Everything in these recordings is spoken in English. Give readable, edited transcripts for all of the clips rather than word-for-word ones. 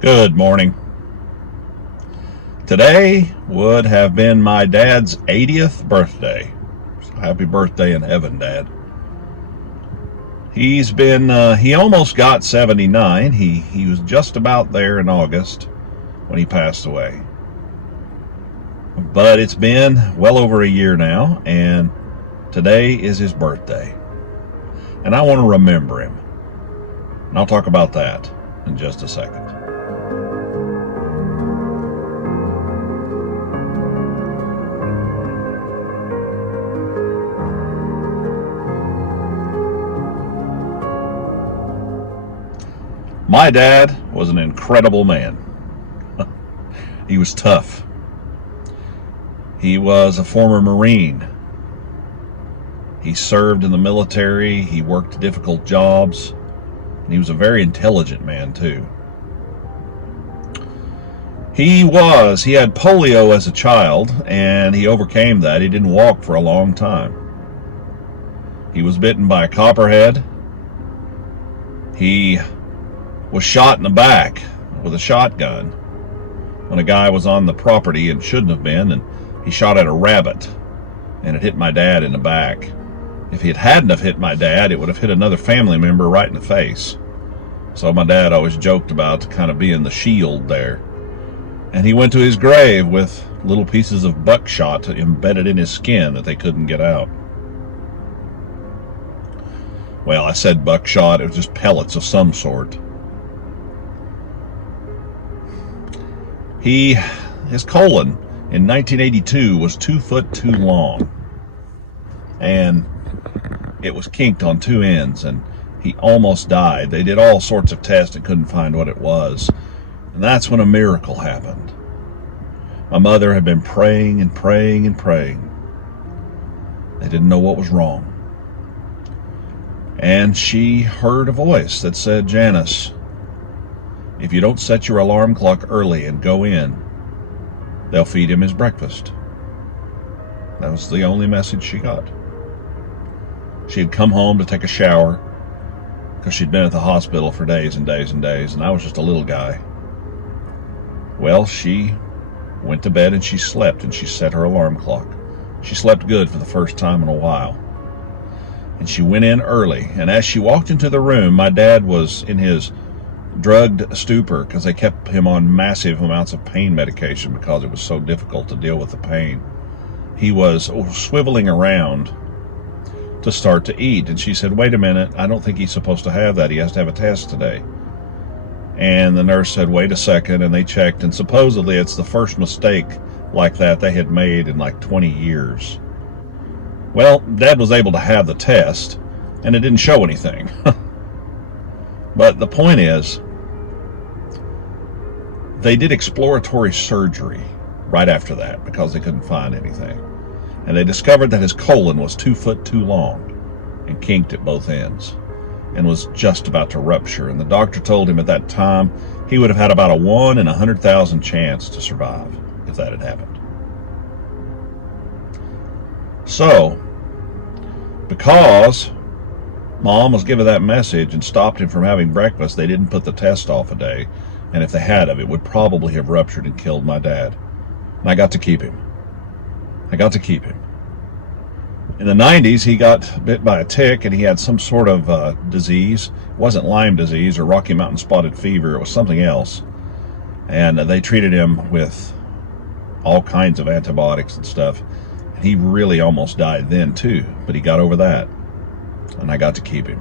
Good morning. Today would have been my dad's 80th birthday. So happy birthday in heaven, Dad. He almost got 79. He was just about there in August when he passed away. But it's been well over a year now, and today is his birthday. And I want to remember him. And I'll talk about that in just a second. My dad was an incredible man. He was tough. He was a former Marine. He served in the military. He worked difficult jobs. And he was a very intelligent man, too. He had polio as a child, and he overcame that. He didn't walk for a long time. He was bitten by a copperhead. He was shot in the back with a shotgun when a guy was on the property and shouldn't have been, and he shot at a rabbit, and it hit my dad in the back. If it hadn't have hit my dad, it would have hit another family member right in the face. So my dad always joked about kind of being the shield there. And he went to his grave with little pieces of buckshot embedded in his skin that they couldn't get out. Well, I said buckshot. It was just pellets of some sort. His colon in 1982 was 2 foot too long, and it was kinked on two ends, and he almost died. They did all sorts of tests and couldn't find what it was, and that's when a miracle happened. My mother had been praying and praying and praying. They didn't know what was wrong, and she heard a voice that said, "Janice, if you don't set your alarm clock early and go in, they'll feed him his breakfast." That was the only message she got. She had come home to take a shower because she'd been at the hospital for days and days and days, and I was just a little guy. Well, she went to bed and she slept, and she set her alarm clock. She slept good for the first time in a while. And she went in early, and as she walked into the room, my dad was in his drugged stupor because they kept him on massive amounts of pain medication because it was so difficult to deal with the pain. He was swiveling around to start to eat, and she said, "Wait a minute, I don't think he's supposed to have that. He has to have a test today." And the nurse said, "Wait a second," and they checked, and supposedly it's the first mistake like that they had made in like 20 years. Well, Dad was able to have the test, and it didn't show anything. But the point is, they did exploratory surgery right after that because they couldn't find anything. And they discovered that his colon was 2 foot too long and kinked at both ends and was just about to rupture. And the doctor told him at that time he would have had about a 1 in 100,000 chance to survive if that had happened. So, because Mom was given that message and stopped him from having breakfast, they didn't put the test off a day. And if they had of, it would probably have ruptured and killed my dad. And I got to keep him. In the 90s, he got bit by a tick, and he had some sort of disease. It wasn't Lyme disease or Rocky Mountain spotted fever. It was something else. And they treated him with all kinds of antibiotics and stuff. And he really almost died then, too. But he got over that. And I got to keep him.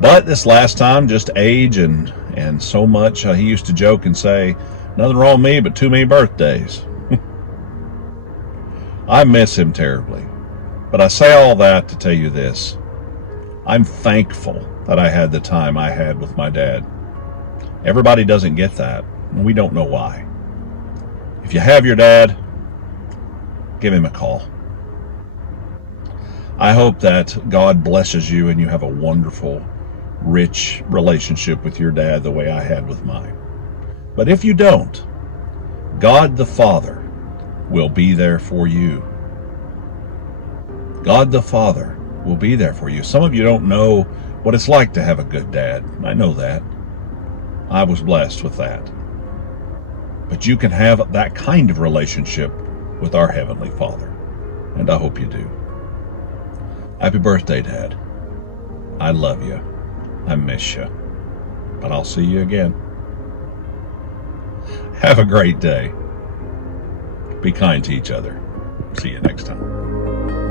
But this last time, just age and so much, he used to joke and say, "Nothing wrong with me but too many birthdays." I miss him terribly. But I say all that to tell you this. I'm thankful that I had the time I had with my dad. Everybody doesn't get that, and we don't know why. If you have your dad, give him a call. I hope that God blesses you and you have a wonderful, rich relationship with your dad the way I had with mine. But if you don't, God the Father will be there for you. God the Father will be there for you. Some of you don't know what it's like to have a good dad. I know that. I was blessed with that. But you can have that kind of relationship with our Heavenly Father, and I hope you do. Happy birthday, Dad. I love you. I miss you. But I'll see you again. Have a great day. Be kind to each other. See you next time.